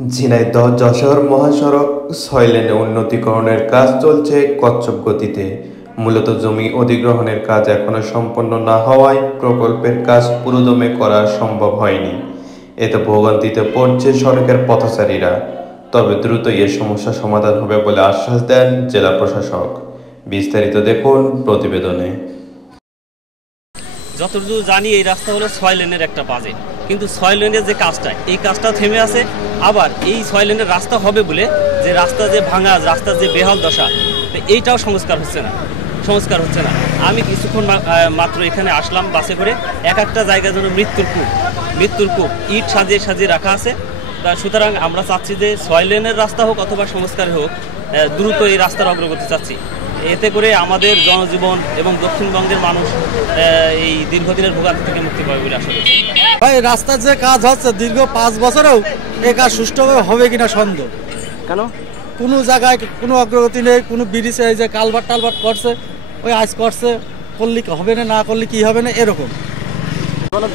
ঝিনাইদহ যশোর মহাসড়ক ৬ লেনে উন্নতিকরণের কাজ চলছে কচ্ছপ গতিতে। মূলত জমি অধিগ্রহণের কাজ এখনো সম্পন্ন না হওয়ায় প্রকল্পের কাজ পুরোদমে করা সম্ভব হয়নি। এতে ভোগান্তিতে পড়ছে সড়কের পথচারীরা। তবে দ্রুতই এ সমস্যা সমাধান হবে বলে আশ্বাস দেন জেলা প্রশাসক। বিস্তারিত দেখুন প্রতিবেদনে। যতদূর জানি এই রাস্তা হলো ৬ লেনের একটা বাজেট, কিন্তু ৬ লেনের যে কাজটা এই কাজটা থেমে আছে। আবার এই ৬ লেনের রাস্তা হবে বলে যে রাস্তা যে ভাঙা, রাস্তার যে বেহাল দশা, এইটাও সংস্কার হচ্ছে না। আমি কিছুক্ষণ মাত্র এখানে আসলাম বাসে করে, এক একটা জায়গায় যেন মৃত্যুর কূপ ইট সাজিয়ে রাখা আছে। সুতরাং আমরা চাচ্ছি যে ৬ লেনের রাস্তা হোক অথবা সংস্কার হোক, দ্রুত এই রাস্তার অগ্রগতি চাচ্ছি। এতে করে আমাদের জনজীবন এবং দক্ষিণবঙ্গের মানুষ এই দীর্ঘদিনের ভোগান্তি থেকে মুক্তি পাবে বলে আশা করছি। ভাই, রাস্তার যে কাজ হচ্ছে দীর্ঘ ৫ বছরেও এই কাজ সুষ্ঠুভাবে হবে কিনা সন্দেহ। কেন? কোনো জায়গায় কোনো অগ্রগতি নেই। কোনো ব্রিজে এই যে কালভার্ট করছে, ওই আজ করছে, করলে হবে না করলে কি হবে না, এরকম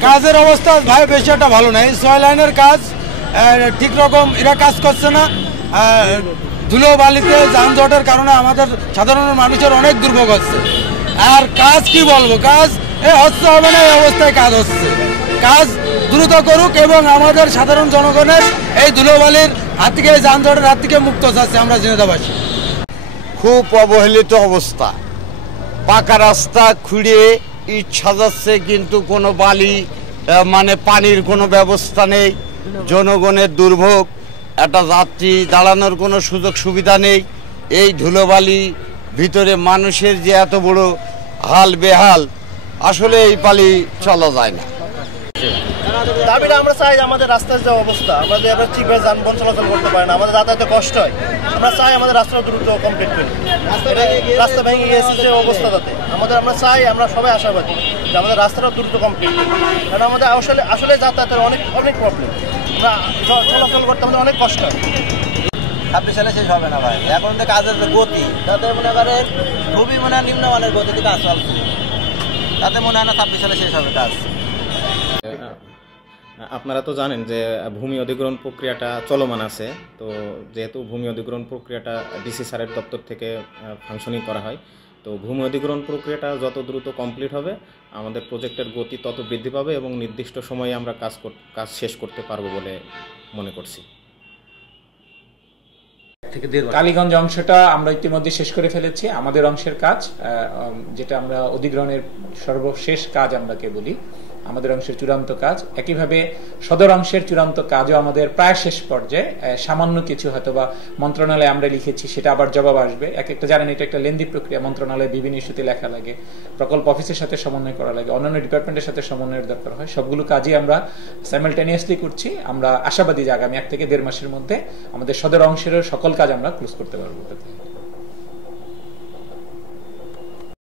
কাজের অবস্থা ভাই বেশি একটা ভালো নাই। ৬ লাইনের কাজ ঠিক রকম এরা কাজ করছে না। ধুলো বালিতে যানজটের কারণে আমাদের সাধারণ মানুষের অনেক দুর্ভোগ হচ্ছে। আর কাজ কি বলবো, কাজ হচ্ছে হবে না, এই অবস্থায় কাজ হচ্ছে। কাজ দ্রুত করুক এবং আমাদের সাধারণ জনগণের এই ধুলোবালির হাত থেকে, যানজটের হাত থেকে মুক্ত চাচ্ছে আমরা ঝিনাইদহবাসী। খুব অবহেলিত অবস্থা। পাকা রাস্তা খুঁড়িয়ে ইট সাজাচ্ছে, কিন্তু কোনো বালি মানে পানির কোনো ব্যবস্থা নেই। জনগণের দুর্ভোগ, একটা যাত্রী দাঁড়ানোর কোনো সুযোগ সুবিধা নেই। এই ধুলোবালি ভিতরে মানুষের যে এত বড় হাল বেহাল, আসলে এই পালি চলা যায় না। দাবিটা আমরা চাই, আমাদের রাস্তার যে অবস্থা, আমরা যে ঠিকভাবে যানবাহন চলাচল করতে পারি না, আমাদের যাতায়াতে কষ্ট হয়। আমরা চাই আমাদের রাস্তা দ্রুত কমপ্লিট করি। রাস্তা ভেঙে গিয়েছে যে অবস্থা, তাতে আমরা চাই, আমরা সবাই আশাবাদী যে আমাদের রাস্তাটা দ্রুত কমপ্লিট করি। কারণ আমাদের আসলে যাতায়াতের অনেক প্রবলেম, আমরা চলাচল করতে আমাদের অনেক কষ্ট হয়। 26 সালে শেষ হবে না ভাই, এখন তো কাজের গতি তাতে মনে করেন খুবই নিম্নমানের গতিতে কাজ চলছে, তাতে মনে হয় না 26 সালে শেষ হবে কাজ। আপনারা তো জানেন যে ভূমি অধিগ্রহণ প্রক্রিয়াটা চলমান আছে। তো যেহেতু ভূমি অধিগ্রহণ প্রক্রিয়াটা ডিসি স্যারের দপ্তর থেকে ফাংশনিং করা হয়, তো ভূমি অধিগ্রহণ প্রক্রিয়াটা যত দ্রুত কমপ্লিট হবে আমাদের প্রজেক্টের গতি তত বৃদ্ধি পাবে এবং নির্দিষ্ট সময়ে আমরা কাজ শেষ করতে পারবো বলে মনে করছি। কালীগঞ্জ অংশটা আমরা ইতিমধ্যে শেষ করে ফেলেছি। আমাদের অংশের কাজ, যেটা আমরা অধিগ্রহণের সর্বশেষ কাজ আমরাকে বলি, আমাদের অংশের চূড়ান্ত কাজ। একইভাবে সদর অংশের চূড়ান্ত কাজও আমাদের প্রায় শেষ পর্যায়ে। সামান্য কিছু হয়তো বা মন্ত্রণালয়ে আমরা লিখেছি, সেটা আবার জবাব আসবে। একটা জানেন, এটা একটা লেন্দি প্রক্রিয়া। মন্ত্রণালয়ে বিভিন্ন ইস্যুতে লেখা লাগে, প্রকল্প অফিসের সাথে সমন্বয় করা লাগে, অন্যান্য ডিপার্টমেন্টের সাথে সমন্বয়ের দরকার হয়। সবগুলো কাজই আমরা সাইমালটেনিয়াসলি করছি। আমরা আশাবাদী যে আগামী 1 থেকে 1.5 মাসের মধ্যে আমাদের সদর অংশের সকল কাজ আমরা ক্লোজ করতে পারবো।